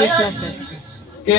કૃષ્ણ કૃષ્ણ કે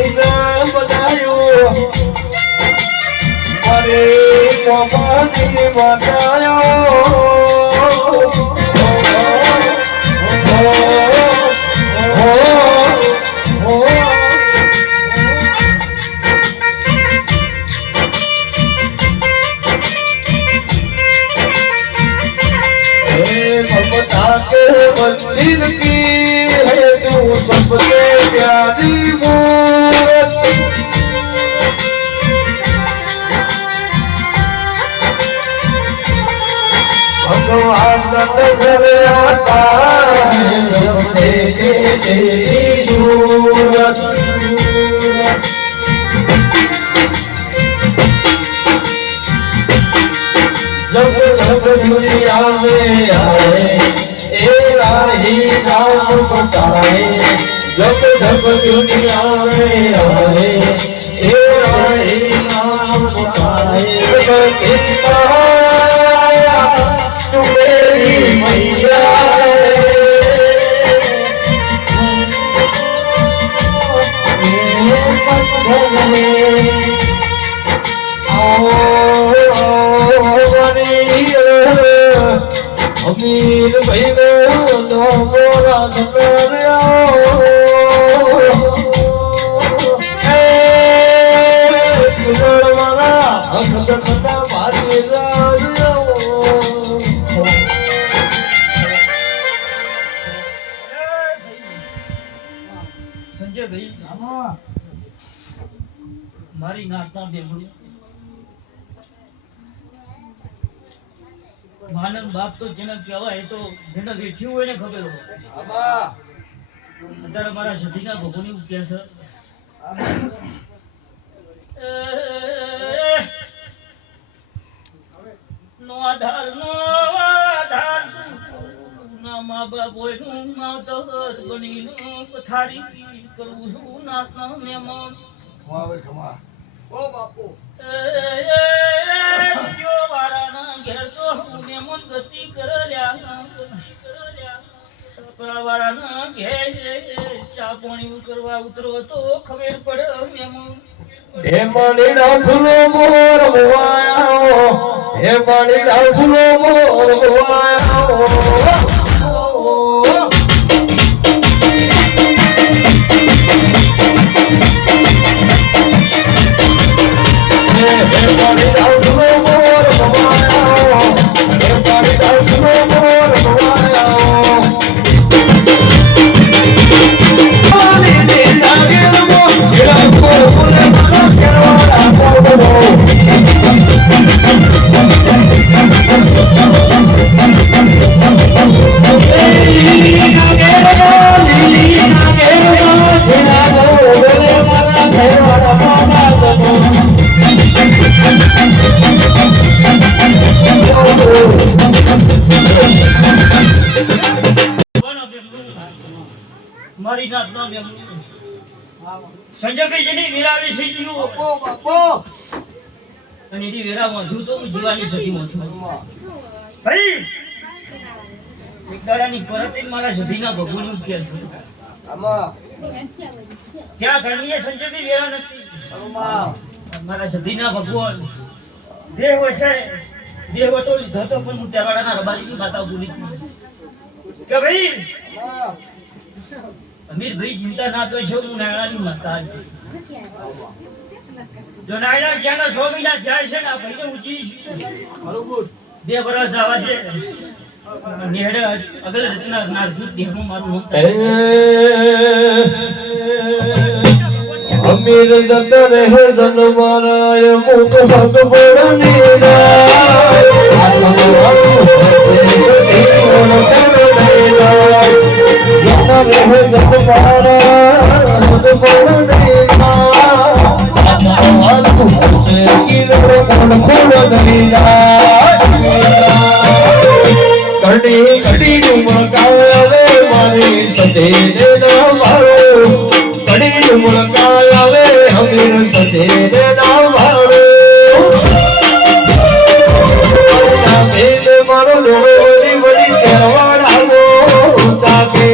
મોમાની બનાયો जब देखे तेरी सूरत जब जब दुनिया में आए ए राही नाम बताए जब Maria. સંજયભાઈ મારી નાતના બેમડી માનવ બાપ તો જેને કહેવાય એ તો જેને વેઠ્યું હોય ને ખબર હોય. અત્યારે મારા સતીના ભગોની કે છે નો આધાર ના મા બાબોયનું માવતર બની નું પથારી કરું છું નાતના મહેમાન. જો વારાના ઘેર તો હું મહેમાન ગતિ કરલ્યા ઘેર ચા પાણી કરવા ઉતરો તો ખબર પડે મહેમાન. હે ફૂલો મોર મોવાયા. હે મોર મોવાયા. મારી નાત ના. અને એની તો જીવાની. ભાઈ એક દાડાની પરત મારા સધીના ભગવાનનું કે છે ત્યાં ધણીએ સંજયની વેરા નથી. મારા સધીના ભગવાન. દેહ વસે દેહ વટો લીધો પણ હું તેવાડાના રબારીની માતા બોલી હતી કે ભાઈ અમીરભાઈ ચિંતા ના કરશો હું નાયણાની માતા જો નાયણા જ્યાંના સો મહિના જાય છે ને આ ભાઈને ઊંચી બે વર્ષ આવા છે. નેહડે અગલ રચના નારજુત દેહમાં મારું નામ ਅਮੀਰ ਜਤ ਰਹੇ ਜਨਮਾਰਾਇ ਮੁਖ ਭਗ ਬੜ ਨੀਰਾ ਰਹੇ ਜਤ ਮਹਾਰਾਜ ਮੁਖ ਬੜ বলি বলি কেন তাকে।